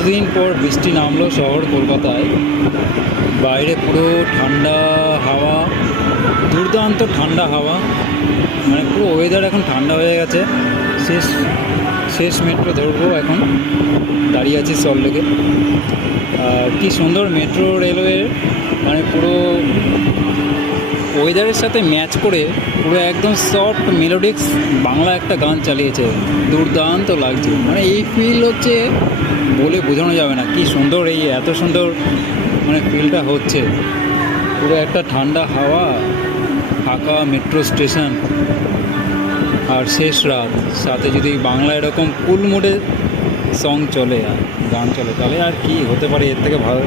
এতদিন পর বৃষ্টি নামলো শহর কলকাতায়। বাইরে পুরো ঠান্ডা হাওয়া, দুর্দান্ত ঠান্ডা হাওয়া, মানে পুরো ওয়েদার এখন ঠান্ডা হয়ে গেছে। শেষ শেষ মেট্রো ধরবো এখন, দাঁড়িয়ে আছি সল্টলেকে। আর কি সুন্দর মেট্রো রেলওয়ে, মানে পুরো ওয়েদারের সাথে ম্যাচ করে পুরো একদম সফট মেলোডিক্স বাংলা একটা গান চালিয়েছে, দুর্দান্ত লাগছে। মানে এই ফিল হচ্ছে বলে বোঝানো যাবে না, কি সুন্দর এই এত সুন্দর মানে ফিলটা হচ্ছে। পুরো একটা ঠান্ডা হাওয়া, ফাঁকা মেট্রো স্টেশন, আর শেষ রাত, সাথে যদি বাংলা এরকম কুল মুডে সং চলে আর গান চলে, তাহলে আর কি হতে পারে এর থেকে ভালো।